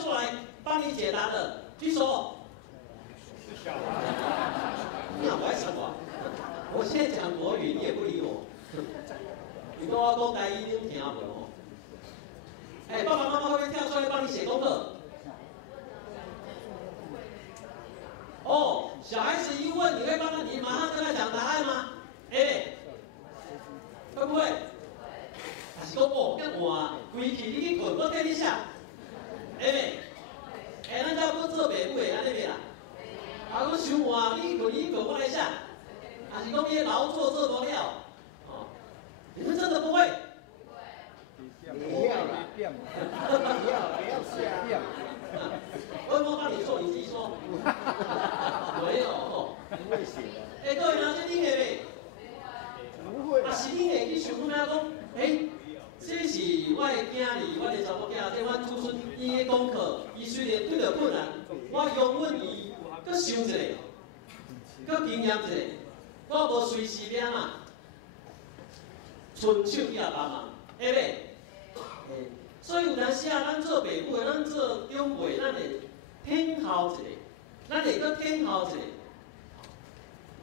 出来帮你解答的，举手。那我还什么？我现在讲国语，你也不理我。你跟我讲台语，你听不懂。哎，爸爸妈妈会不会跳出来帮你写功课？哦，小孩子一问，你会帮他，你马上跟他讲答案吗？哎，会不会？还是讲哦，更晚，规矩你去滚，我跟你写。哎，哎，咱家不做爸母的安尼袂啦？啊，我想换你滚，我来写。还是讲你劳作做不了？哦，你们真的不会？不要啦，不要瞎。我有没有帮你做？你自己说。没有哦。不会写的。哎，各位拿这听的没？不会。啊，是你会去想看讲，哎，这是我的囝儿，我的查某囝，这阮子孙伊的功课，伊虽然对着困难，我容忍伊，搁想一下，搁经验一下，我无随时领啊，伸手也帮忙，会袂？所以有当时啊，咱做爸母的，咱做长辈，咱会听候一下，咱会搁听候一下。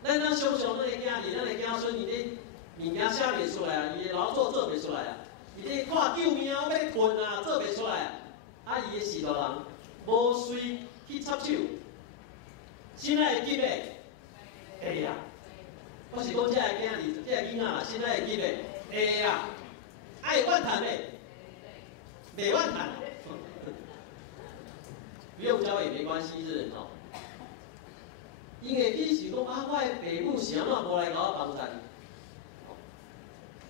咱想想咱的囝儿，咱的囝孙，伊咧物件写袂出来啊，伊的劳作做袂出来啊，伊咧看救命要困啊，做袂出来啊。啊，伊的是大人，无随去插手，心内会记袂？会啊。我是讲这个囝儿，这个囡仔啦，心内会记袂？会啊。爱怨谈袂？袂怨谈。不用教也没关系，是哦。因为你是讲啊，我的爸母是安怎无来甲我帮衬？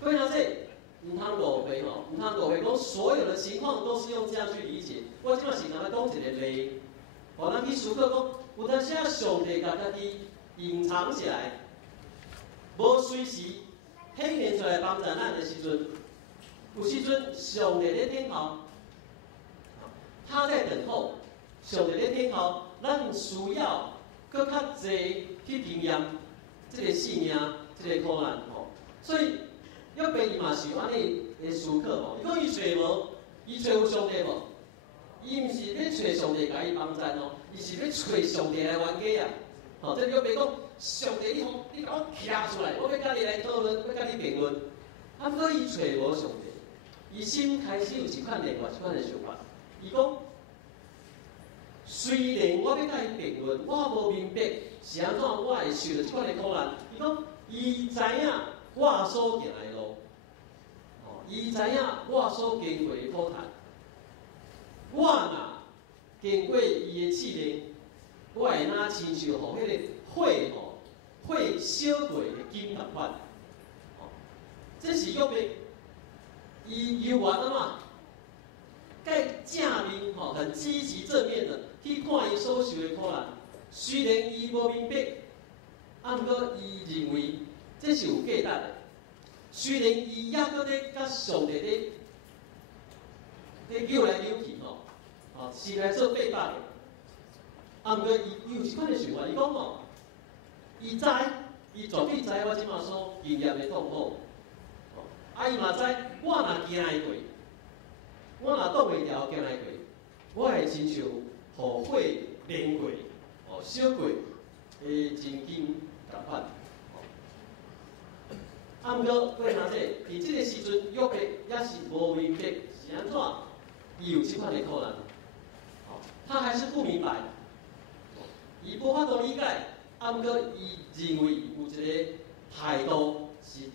所以呢，这唔通误会吼，唔通误会，讲所有的情况都是用这样去理解。我即摆是拿来讲一个例，互咱去思考讲，有当时啊，上帝甲家己隐藏起来，无随时显现出来帮助咱的时阵，有时阵上帝咧天头，他在等候，上帝咧天头，咱需要搁较侪去经验这个性命，这个苦难吼，所以。约伯伊嘛是安尼的思考吼，伊讲伊找无，伊找有上帝无？伊毋是要找上帝甲伊帮衬哦，伊是要找上帝来冤家啊！吼，这约伯讲，上帝你甲我徛出来，我要甲你来讨论，要甲你辩论。啊，不过伊找无上帝，伊心开始有一款另外一款的想法。伊讲，虽然我要甲伊辩论，我无明白是安怎我会受到这款的苦难。伊讲，伊知影。我所行的路，伊知影我所经过的苦难，我若经过伊的试炼，我会哪亲像互迄个火烧过的金同款。这是约伯，伊犹原安怎？在正面很积极正面的去看伊所受的苦难，虽然伊无明白，啊，不过伊认为。这是有价值的，虽然伊还搁咧甲上帝咧扭来扭去吼，是来做八百的，啊，毋过伊有一款的想法，伊讲吼，伊绝对知我即马所经验的痛苦，啊，伊嘛知我若行会过，我若挡袂牢行会过，我会亲像火炼过，烧过的真金同款。啊，毋过过哪济？伫即个时阵，约伯也是无明白是安怎，伊有即款的苦难，他还是不明白，伊无法度理解。啊，毋过伊认为有一个态度是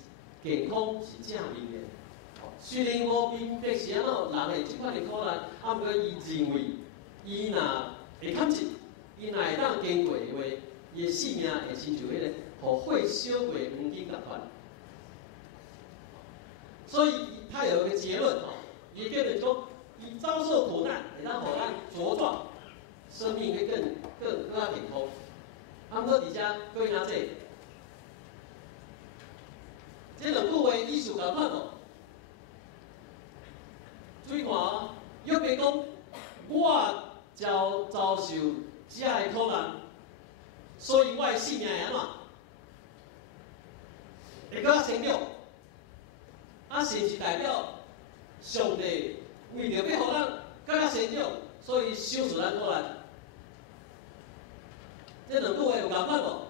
健康是正面的。虽然无明白是安怎人会即款的苦难，啊，毋过伊认为伊若会堪一，伊若会当经过的话，伊的性命会亲像迄个互火烧过的黄金同款。所以他有一个结论也跟人说，以遭受苦难，会当互咱茁壮，生命会更加健康。啊，毋过伫遮各位哪济？这两句话意思共款无？注意看哦，约伯讲，我遭受这的苦难，所以我的性命会安怎？会更较成长。啊，是毋是代表上帝为着要互咱更较成长，所以修持咱苦难。这两句话有共款无？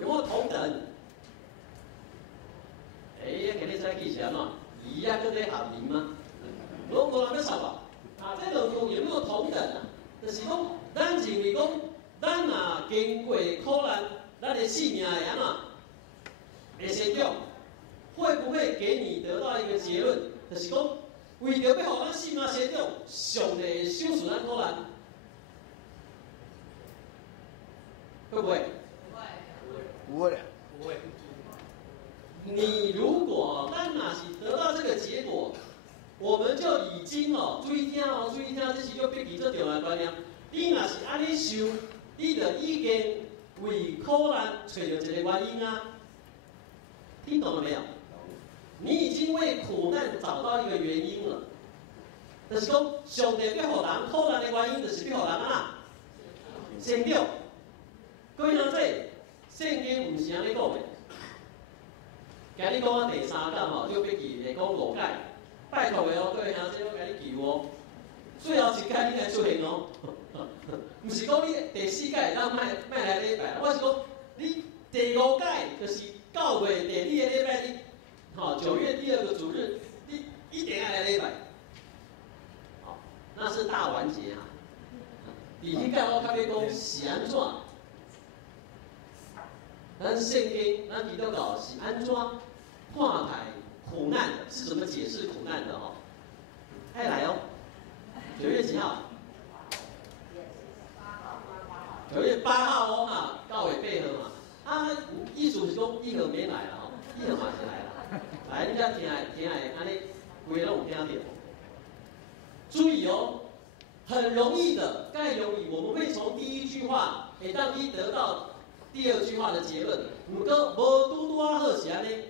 有无同等？今日才记起来嘛，伊啊搁在合理吗？拢无人要插我。这两句有没有同等啊？就是讲，咱认为讲，咱若经过苦难，咱的性命会安怎？会成长？会不会给你得到一个结论？就是讲，为着要互咱性命成长，上帝会修除咱苦难，会不会？不会。不会。你如果咱若是得到这个结果，我们就已经注意听，这是叫必记最重要的观念。你若是安尼想，你就已经为苦难找到一个原因啊。听懂了没有？你已经为苦难找到一个原因了。就是讲，上帝要互人苦难的原因，就是要互人啊成长。各位同志，圣经唔是安尼讲的。今日讲啊第三讲叫必记会讲5解，拜托的各位兄弟，我甲你求最后一解你来出现唔是讲你第4解咱卖来礼拜，我是讲你第5解就是9月第2个礼拜你9月第2个主日，你一定要来礼拜。那是大完结啊！第1解我较要讲是安怎？咱圣经咱基督教是安怎看待苦难的？是怎么解释苦难的爱来9月几号？9月8号9月8号嘛。意思是讲1号没来了1号嘛是来了。来，你遮听安尼规个拢有听到。注意很容易的，盖容易，我们会从第1句话会当去得到第2句话的结论。不过无拄拄好是安尼，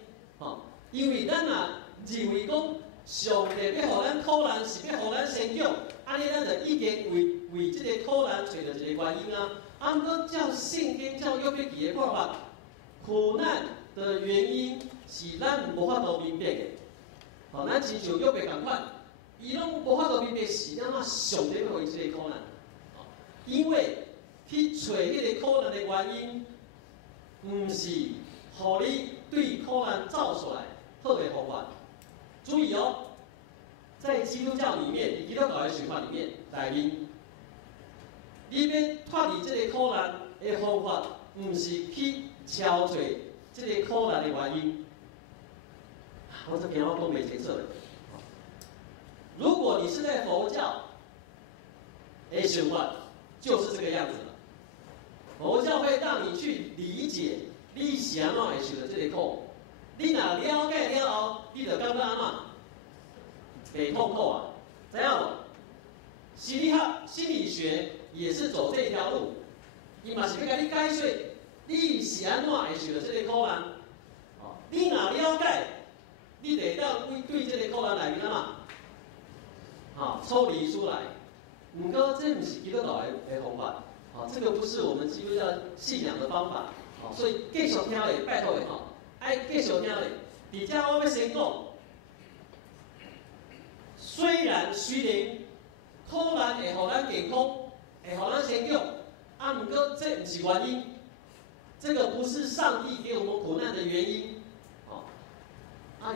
因为咱认为讲上帝要互咱苦难是要互咱成长，安尼咱就已经为这个苦难找到一个原因啊。不过照圣经照约伯记的看法，苦难的原因是咱无法度明白的。咱亲像约伯同款，伊拢无法度明白是安怎上帝要互伊这个苦难，因为去找迄个苦难的原因，唔是互你对苦难造出来好的方法。注意在基督教里面，基督教的想法里面，内面，你要脱离这个苦难的方法，唔是去敲找这个苦难的原因。我这边我讲袂清楚了。如果你是在佛教的想法，就是这个样子了。佛教会让你去理解你是安怎会受到这个苦。你若了解了后，你就感觉安怎？袂痛苦啊，知影无？心理学也是走这条路，伊嘛是要甲你解说，你是安怎会受到这个苦难。你若了解，你就会当对这个苦难内面安怎？抽离出来。不过这不是基督教的方法，这个不是我们基督教信仰的方法。所以继续听咧，拜托咧爱继续听咧。伫遮我要先讲，虽然苦难会互咱健康，会互咱成长，不过这不是原因，这个不是上帝给我们苦难的原因。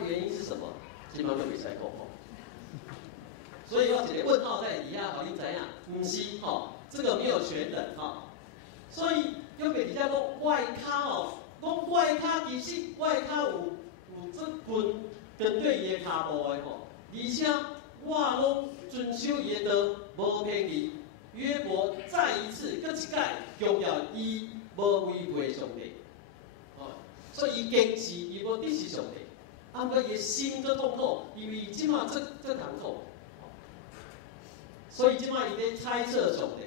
原因是什么？今晚就袂使讲所以我一个问号在底下，互你知影，不是这个没有全等所以约伯底下讲外骹讲外骹其实外骹有这棍针对伊的骹部的而且我拢遵守伊的道，无偏离。约伯再一次搁一解强调伊无违背上帝，所以伊坚持伊无敌视上帝。不过伊的心做痛苦，因为即马这痛苦。所以即摆伊咧猜测上帝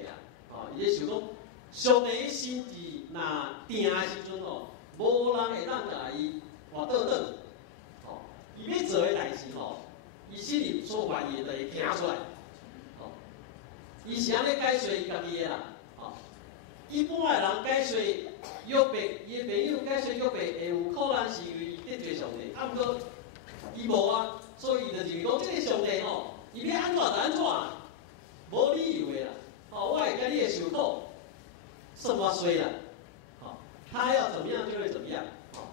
伊咧想讲，上帝的心智若定的时阵无人会当甲伊活倒转，伊要做的代志伊心里所怀疑的就会行出来，伊是安尼解说伊家己的啦，一般的人解说约伯，伊的朋友解说约伯会有苦难是因为伊得罪上帝，不过伊无所以伊就认为讲这个上帝伊要安怎就安怎。无理由的啦。哦，我会跟你的受苦，算我衰啦。哦，他要怎么样就会怎么样。哦，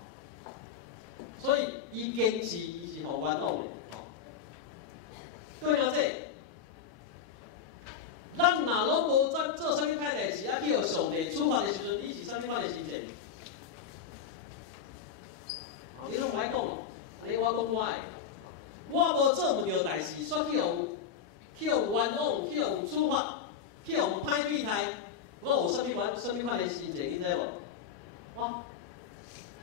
所以伊坚持，伊是互冤枉的。哦，各位了解？咱若拢无做啥物歹代志，啊去互上帝处罚的时阵，你是啥物款的心情？哦，你拢唔爱讲哦，安尼我讲我的，我无做唔着代志，煞去互冤枉，去互处罚，去互歹对待，我有啥物款的心情，你知无？哇，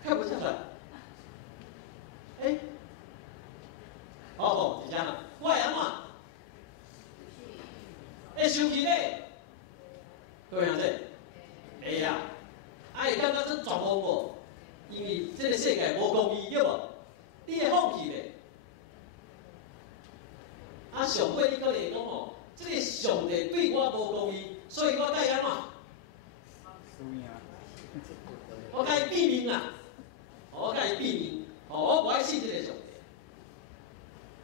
看不下来。哦，是这样，我会安怎？会生气咧？各位兄弟，会啦，会感觉真绝望无？因为这个世界无公义，对无？你会放弃咧？啊，上尾你可能会讲哦，这个上帝对我无公义，所以我该安怎？我该避免啦，我该避免，我无爱信这个上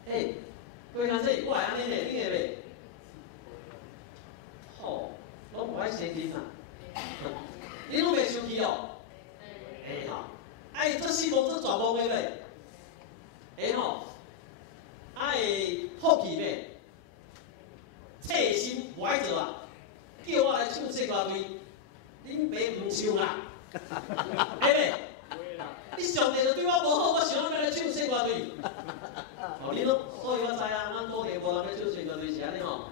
帝。各位兄弟，我会安尼咧，你会袂？吼，拢无爱生气啦，你拢袂生气哦？会吼，这死亡这绝望的袂？会吼，会放弃袂？切心无爱做啊！叫我来唱西瓜队，恁爸唔唱啦，会袂？你上帝就对我无好，我想要来唱西瓜队。哦，你拢，所以我知啊，咱多年无人要唱西瓜队是安尼吼。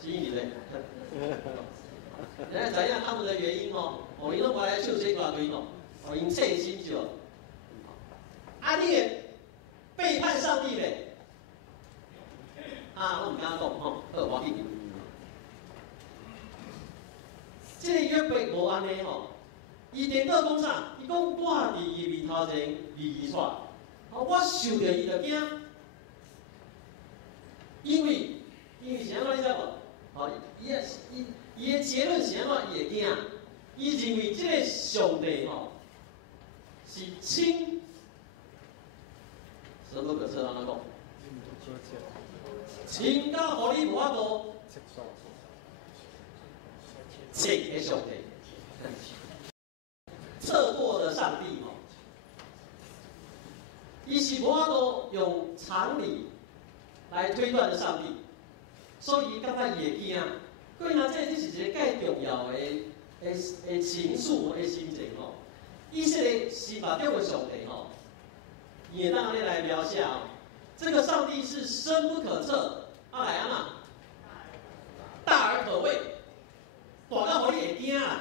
吸引嘞，人家知影他们的原因哦，你拢无来唱西瓜队哦，因切心就，你也背叛上帝嘞，我唔敢讲吼，我记。这个约伯无安尼吼，伊电脑讲啥？伊讲我伫伊面头前离出，我受着伊就惊，因为是安怎你知无？伊的结论是安怎？伊会惊，伊认为这个上帝是亲，什么可测安怎讲？亲到互你无法度切的上帝，测过的上帝伊是无法度用常理来推断的上帝。所以，感觉伊会惊。各位，这是一个介重要的情绪的心情吼。以色列是目中的上帝吼，伊会当安尼来描写哦。这个上帝是深不可测，来安怎？大而可畏，大到互你会惊啦。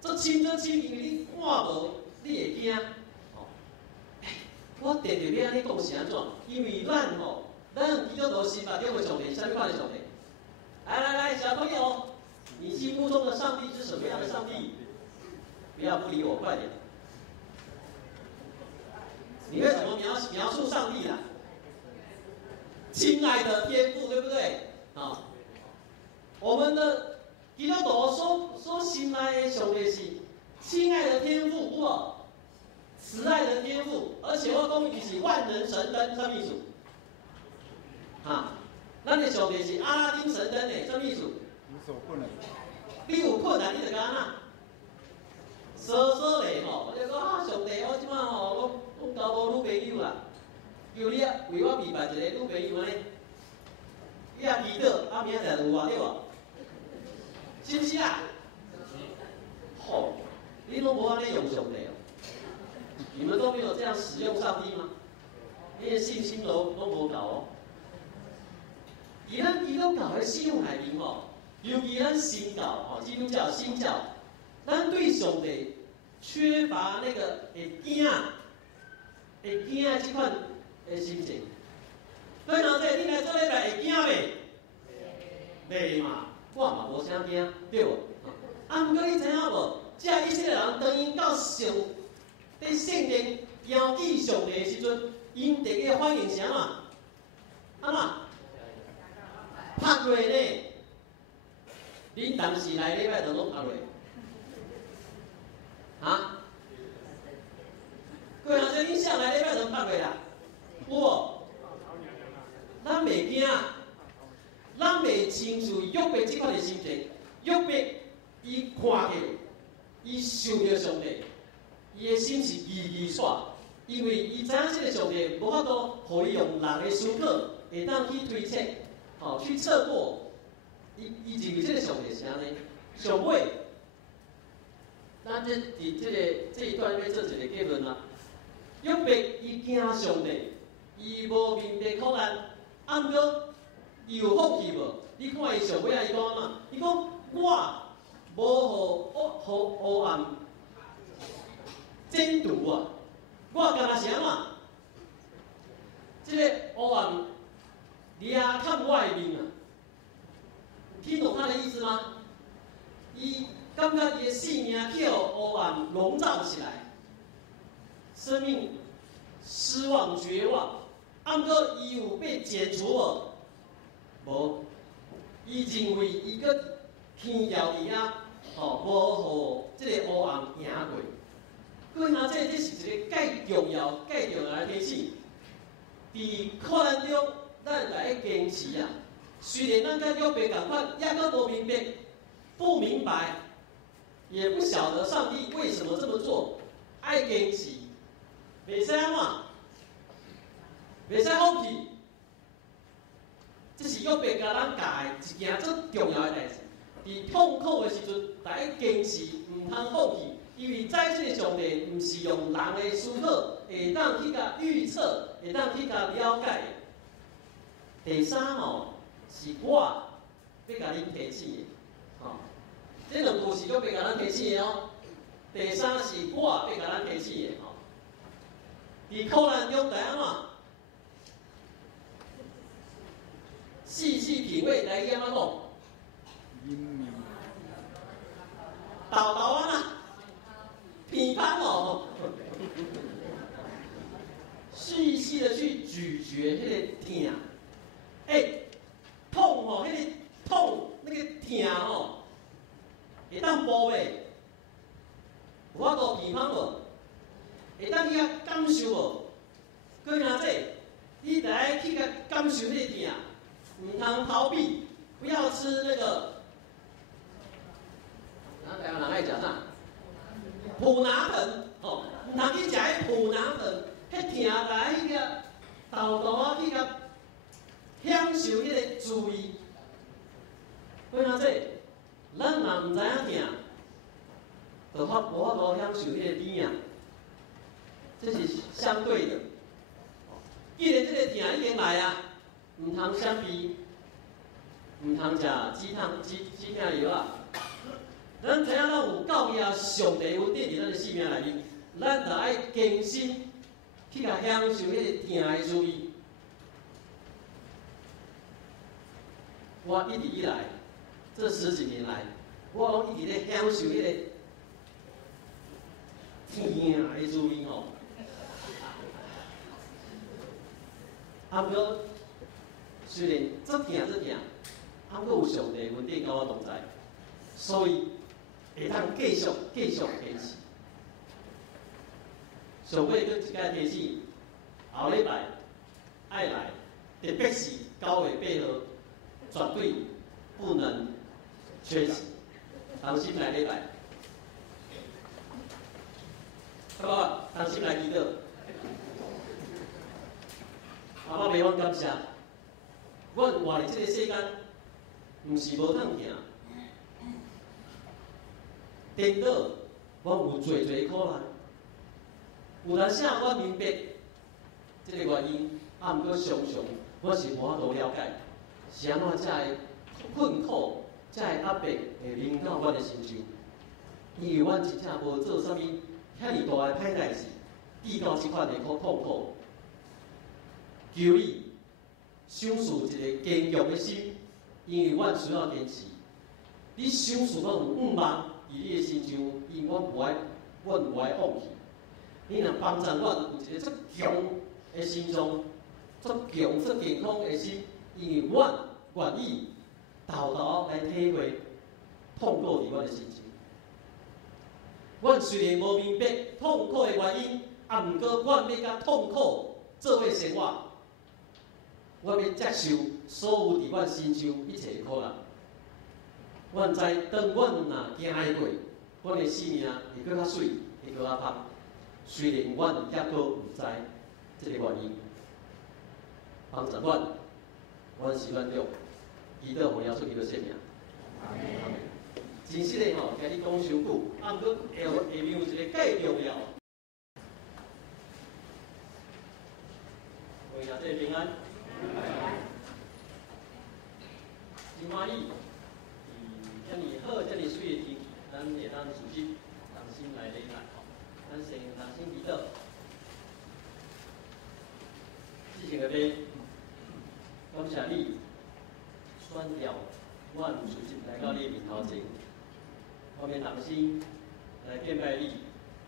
这亲，因为你看无，你会惊。我定定要安尼讲是安怎？因为咱基督徒是目中的上帝，啥物款的上帝？来，小朋友，你心目中的上帝是什么样的上帝？不要不理我，快点！你会怎么描述上帝啦？亲爱的天父，对不对？我们的基督徒所信赖的上帝是亲爱的天父，有无？慈爱的天父，而且我讲伊是万能神灯，什么意思？咱的上帝是阿拉丁神灯的，什么意思？无所不能。你有困难，你就干哪？说嘞吼，我就讲上帝，我即摆我交无女朋友啦，求你为我安排一个女朋友安尼，你祈祷，明仔载就有啊，对无？是不是啊？你拢无安尼用上帝哦？你们都没有这样使用上帝吗？你的信心都无够哦。而咱基督教的信用内面尤其咱新教基督教新教，咱对上帝缺乏那个会惊的这款的心情。所以你来做礼拜会惊袂？袂嘛，我嘛无啥惊，对无？不过你知影无？这以色列人当因到上在圣殿邀请上帝的时阵，因第一个反应是安怎？拍落呢？恁当时来礼拜就拢拍落，各位同学，恁上来礼拜就拍落啦，有无？咱袂惊，会亲自约伯这款的心情。约伯伊看到，伊想到上帝，伊的心是疑煞，因为伊知影这个上帝无法度，互伊用人的思考会当去推测，去测过。伊认为这个上帝是安尼，上尾，咱这一段要做一个结论啦。约伯伊惊上帝，伊无明白苦难，毋过伊有放弃无？你看伊上尾伊讲嘛，伊讲我无互黑暗征途啊，我干那是安怎？这个黑暗掠看我的面啊！听懂他的意思吗？伊感觉伊的性命去黑暗笼罩起来，生命失望绝望。毋过伊有被解除无？伊认为伊个天摇地压，无互这个黑暗赢过。所以呢，这是一个介重要的提醒。伫苦难中，咱来坚持啊。虽然咱甲约伯同款，也阁无明白，不明白，也不晓得上帝为什么这么做，爱坚持，袂使安怎？袂使放弃。这是约伯甲咱教的一件最重要的代志。伫痛苦的时阵，来坚持，唔通放弃。因为在这个上帝唔是用人的思考会当去甲预测，会当去甲了解。第三是我要甲恁提醒的，这两句是约伯甲咱提醒的哦。第三是我要甲咱提醒的伫苦难中来安怎？细细品味来安怎讲？豆豆啊呐，品芳细细的去咀嚼那个甜，痛那个痛那个甜会当补袂？有法度品芳无？会当去感受无？搁哪这？你来去感受那个甜，唔通逃避，不要吃那个。台湾人爱食啥？普拿疼唔通去食迄普拿疼，迄疼来迄个豆豆啊，去个享受迄个滋味。为哪这？咱若唔知影疼，就无法度享受迄个甜啊。这是相对的。既然这个疼已经来啊，唔通相比，唔通食止疼药啊。咱知影咱有教义上帝稳定伫咱的生命内面，咱就爱坚心去甲享受迄个疼的滋味。我一直以来，这10几年来，我一直在享受迄个疼的滋味毋过虽然足疼，毋过有上帝稳定甲我同在，所以会当继续坚持。上尾佫一摆提醒，后礼拜爱来，特别是9月8号，绝对不能缺席。同心来礼拜，好不好？同心来祈祷。我袂忘感谢，阮活伫这个世间，毋是无通行。颠倒，阮有侪苦难。有当时我明白这个原因，毋过常常我是无法度了解，是安怎才会困苦，才会压迫会临到阮的心上。因为阮真正无做啥物遐尼大的歹代志，遇到即款的痛苦。求你赏赐一个坚强的心，因为阮需要坚持。你赏赐我有望伫你的心上，因阮无爱放弃。你若帮助阮有一个足强的心脏，足强足健康的心，因为阮愿意豆豆来体会痛苦伫阮的心中。阮虽然无明白痛苦的原因，毋过阮要甲痛苦做伙生活。我要接受所有伫阮身上一切苦难。阮知当阮若行会过，阮的生命会搁较水，会搁较芳。虽然阮抑搁毋知即个原因，帮助阮，阮是阮着，祈祷奉耶稣基督圣名。真实的吼，甲你讲伤久，啊，毋过下面有一个介重要。为了这平安，真欢喜，遮尔好、遮尔水的天气，咱会当组织同心来礼拜吼，咱先同心祈祷。事情个边，感谢你选调阮组织来到你面头前，我们同心来敬拜你，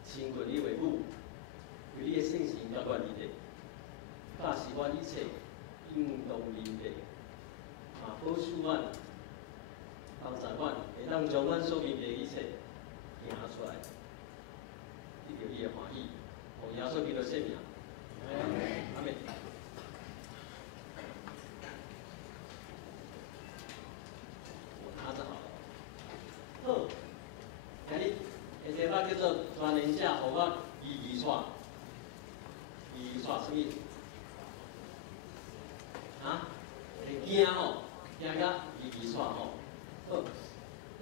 亲近你为母，为你的圣神浇灌你的。教示阮一切应当明白，保守阮，帮助阮，会当将阮所明白的一切行出来，得到你的欢喜，奉耶稣基督圣名，阿门。我拿着好了。好，今日下题目叫做专年者，互我二刷，什么意思？会惊吼，惊甲二刷吼。好，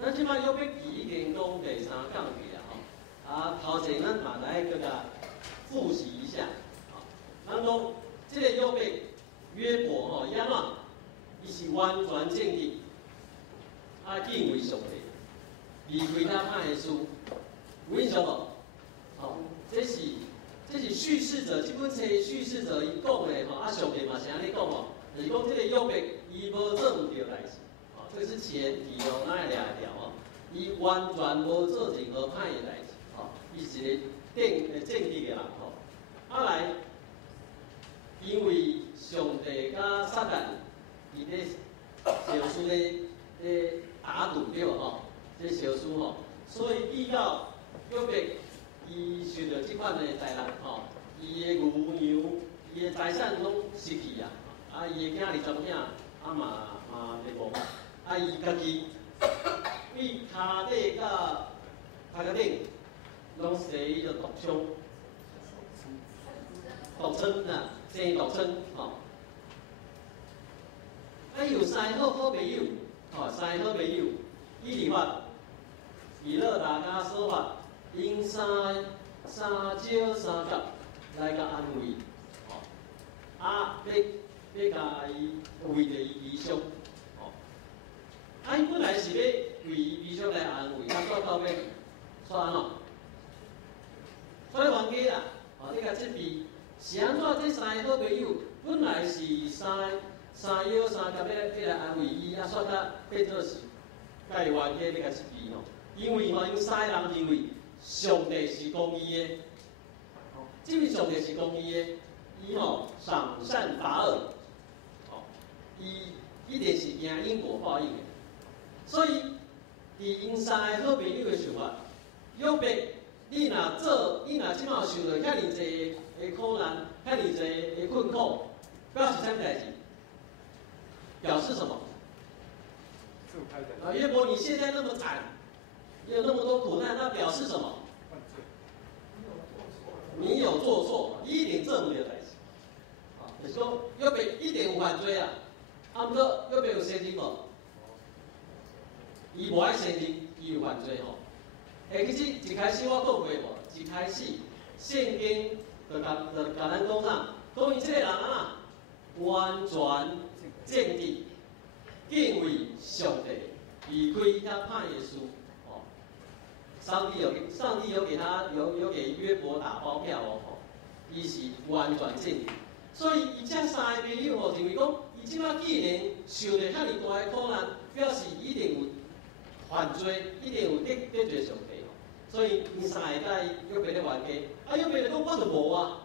咱即摆约伯记已经讲第3讲去啦吼。头前咱嘛来搁甲复习一下。咱讲即个约伯吼，伊安怎？伊是完全正直，敬畏上帝，离开他歹的事。有印象无？吼，这是叙事者，即本册叙事者伊讲的吼，上帝嘛是安尼讲吼。就是讲，这个约伯伊无做唔对代志，这个是前提哦，咱来抓条哦。伊完全无做任何歹的代志，伊是一个正直的人吼。来，因为上帝甲撒旦伊咧小书咧打赌对吼，这小书吼，所以遇到约伯伊受到即款的灾难吼，伊的牛羊、伊的财产拢失去啊。伊的囝儿查某囝，嘛灭亡。伊家己对骹底甲头壳顶，拢生迄个毒疮、毒疮呐，生毒疮吼。有3个好朋友，3个好朋友，以利法、以勒达加所法，因三招三甲来甲安慰，要甲伊为着伊悲伤，伊本来是要为伊悲伤来安慰，煞到尾，煞安怎？所以冤家啦，你甲这边是安怎？这3个好朋友本来是三邀三甲要来安慰伊，煞到变做是甲伊冤家你甲这边吼，因为因3个人认为上帝是公义的，这边上帝是公义的，伊赏善罚恶。伊一定是惊因果报应的，所以伫因3个好朋友的想法，约伯，你若即马受到遐尼济的苦难，遐尼济的困苦，表示啥物代志？表示什么？约伯，你现在那么惨，你有那么多苦难，那表示什么？你有做错，你一定做唔到代志。就是讲约伯一定有犯罪啊。毋过，约伯有承认无？伊无爱承认，伊有犯罪吼。其实一开始我讲过无？一开始圣经就甲咱讲啥？讲伊这个人啊，完全正直，敬畏上帝，离开遐歹的事。上帝有给约伯打包票哦，伊是完全正直。所以，伊这3个朋友认为讲。即摆既然受到遐尼大的苦难，表示一定有犯罪，一定有得罪上帝吼。所以因3个甲伊约伯咧冤家，约伯就讲我就无啊，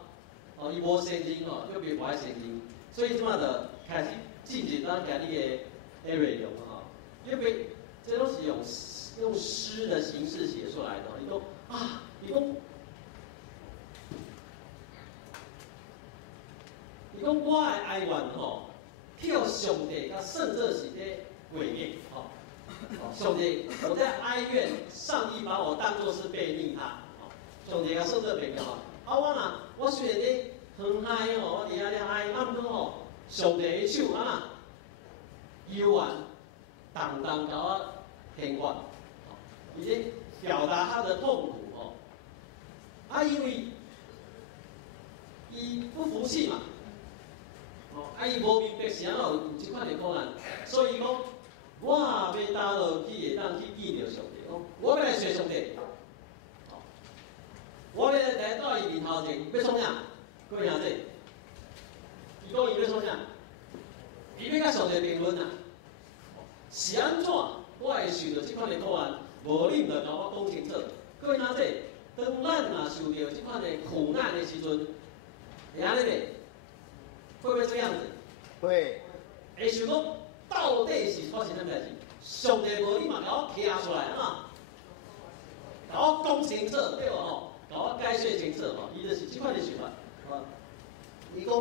伊无承认吼，约伯无爱承认，所以即摆就开始进入咱今日的内容吼。约伯这都是用诗的形式写出来的，伊讲我的哀怨吼。叫上帝甲圣者是咧毁灭，上帝，我在哀怨，上帝把我当作是被逆他，上帝甲圣者袂了，我虽然咧很哀我伫遐咧哀，啊，毋过上帝的手悠然淡淡甲我牵挂，伊咧表达他的痛苦因为伊不服气嘛，伊无明白是安怎有即款的苦难，所以讲我要打落去会当去见着上帝，我要来找上帝，我要来到伊面头前，要创啥？各位兄弟，伊讲伊要创啥？伊要甲上帝辩论是安怎？我会受到即款的苦难，无你毋着甲我讲清楚。各位兄弟，当咱若受到即款的苦难的时阵，会安尼袂？会不会这样子？会。会想讲到底是发生啥代志？上帝无你嘛甲我徛出来甲我讲清楚对无甲我解说清楚伊就是即款的想法伊讲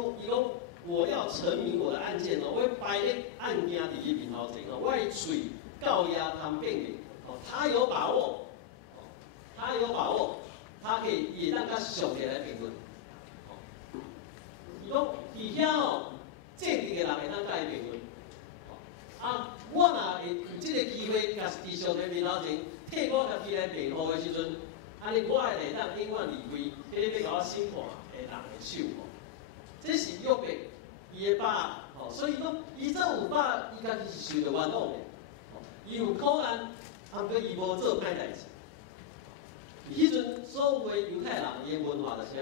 我要陈明我的案件我要摆咧案件伫伊面头前我的嘴高压通变的他有把握，他可以也当甲上帝来评论。伊讲伫遐正直的人会当甲伊评论。我若会有即个机会，甲伫上帝面头前替我家己来辩护的时阵，安尼我会当永远离开迄个要甲我审判的人的手。这是约伯伊的把所以讲伊这有把伊家己是受到冤枉的，伊有苦难，毋过伊无做歹代志。迄阵所有的犹太人伊的文化就是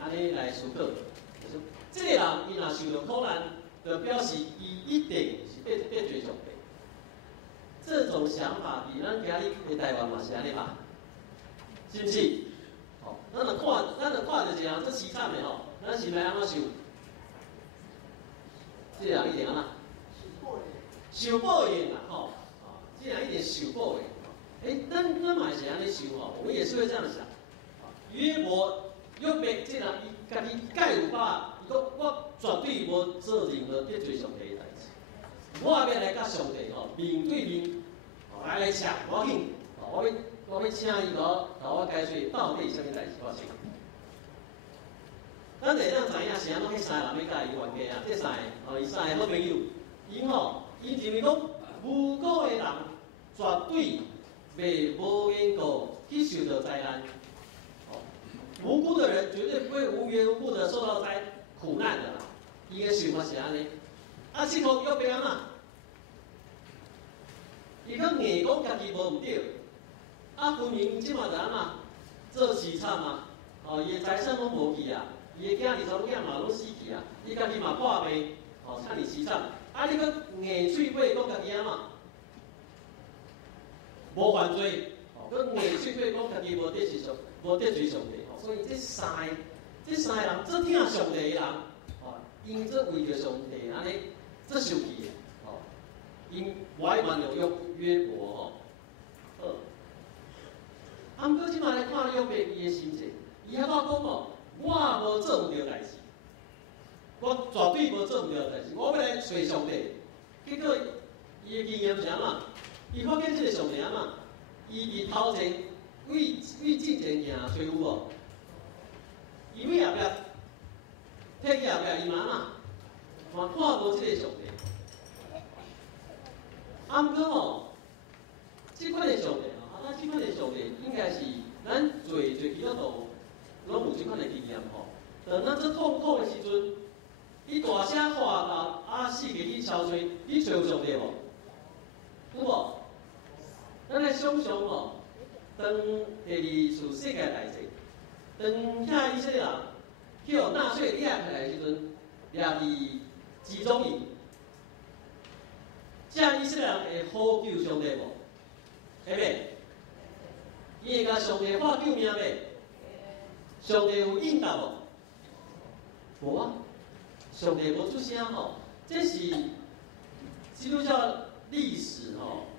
安尼来思考，就是这个人伊若受到苦难，就表示伊一定是得罪上帝。这种想法伫咱今日的台湾嘛是安尼吧？是不是？咱就看着一个人这凄惨的咱是要安怎想？这个人一定安怎？受报应啦这个人一定受报应。咱嘛是安尼想我们也是会这样想。约伯这个人伊家己介有把，伊讲我绝对无做任何得罪上帝的代志。我要来甲上帝面对面来抢，我要紧，我要请伊甲我解说到底是啥物代志发生。咱会当知影是安怎，迄三个人要甲伊冤家这三个伊三个好朋友，因认为讲无辜的人绝对袂无缘故去受到灾难。无辜的人绝对不会无缘无故的受到苦难的啦。伊个想法是安尼。这个约伯安怎？伊讲硬讲家己无毋对，分明即马就安怎做凄惨伊个财产拢无去伊个囝儿查某囝嘛拢死去伊家己嘛破病惨哩凄惨。你讲硬嘴巴讲家己安怎？无犯罪，硬嘴巴讲家己无得罪上帝。所以这三个人最疼上帝的人，因这为着上帝安尼这受气的，因歪蛮有约伯毋过即摆来看约伯伊的心情，伊遐讲我无做毋对代志，我绝对无做毋对代志，我要来找上帝。结果伊的经验是安怎？伊看见即个上帝安怎？伊伫头前为进前行找有无？伊为后壁，退去后壁，伊嘛看无即个上帝。毋过即款的上帝即款的上帝应该是咱做基督徒拢有即款的经验当咱这痛苦的时阵，伊大声喊世界去敲吹，你找上帝无？有无？咱来想想当第二次世界大战。当遐以色列人去互纳粹掠起来的时阵，掠伫集中营，以色列人会呼救上帝无？会袂？伊会甲上帝喊救命袂？上帝有应答无？无上帝无出声这是基督教历史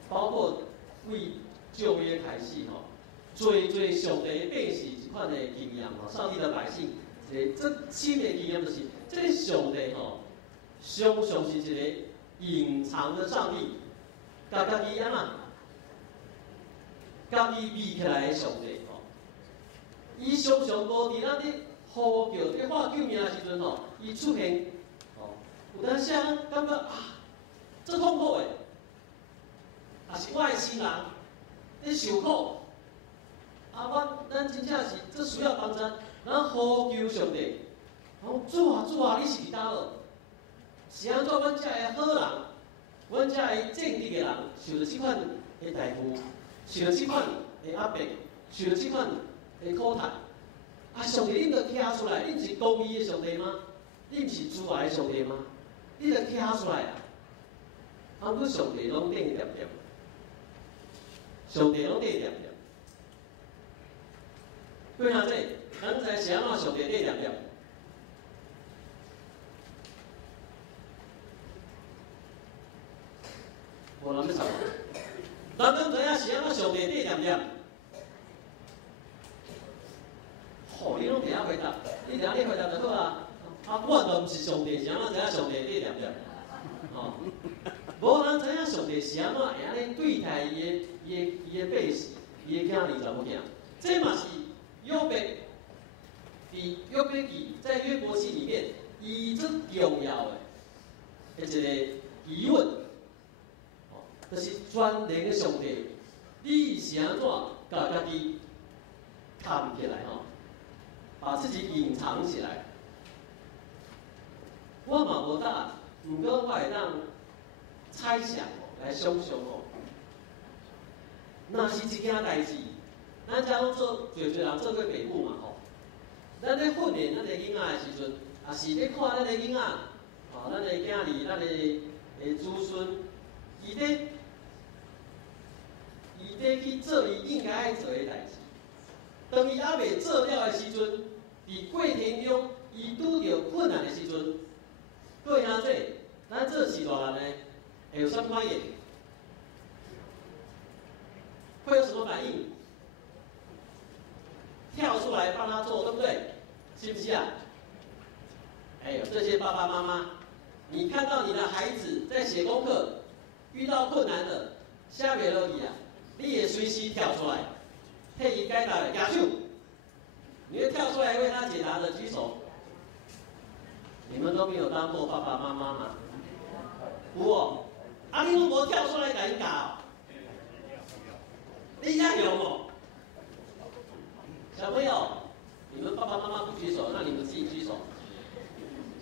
包括为旧约开始做上帝的百姓一款的经验上帝的百姓，这新的经验就是，这个上帝常常是一个隐藏的上帝，甲家己安那，家己立起来的上帝吼，伊常常无伫咱咧呼叫、咧喊救命的时阵吼，伊出现，吼，有当时啊，感觉啊，这痛苦的，也是我的亲人咧受苦，咱真正是这需要帮助，咱呼求上帝，讲主啊主啊，你是伫倒落？是安怎？阮遮个好人，阮遮个正直的人，受到即款的代付，受到即款的压迫，受到即款的苦难。啊，上帝，恁着站出来，恁是公义的上帝吗？恁是慈爱的上帝吗？恁着站出来啊！啊，阮上帝拢顶点点，上帝拢顶点点。各位兄弟，咱知是安怎上帝顶点点？无人要插。咱敢知影是安怎上帝顶点点？哦，你拢袂晓回答，你等下你回答就好啊。啊，我都毋是上帝，是安怎知影上帝顶点点？哦，无人知影上帝是安怎会安尼对待伊的百姓，伊的囝儿查某囝。这嘛是约伯伫约伯记在约伯记里面，伊最重要的一个疑问。就是全能的上帝，你是安怎甲家己藏起来吼，把自己隐藏起来？我嘛无答案，不过我会当猜想来想想哦。若是一件代志，咱遮拢做侪人做过父母嘛吼，咱咧训练咱个囡仔的时阵，也是咧看咱个囡仔，吼，咱个囝儿，咱个子孙，伊去做伊应该爱做的代志。当伊还未做了的时阵，伫过程中伊拄着困难的时阵，各位兄弟，咱做是大人的，会有什么反应？会有什么反应？跳出来帮他做，对不对？是不是啊？还有这些爸爸妈妈，你看到你的孩子在写功课，遇到困难了，下袂落去啊！你也随时跳出来，替伊解答的，举手。你会跳出来为他解答的，举手。你们都没有当过爸爸妈妈吗？有哦。啊，你拢无跳出来甲伊教哦。你也有哦。小朋友，你们爸爸妈妈不举手，那你们自己举手。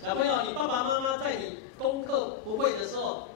小朋友，你爸爸妈妈在你功课不会的时候，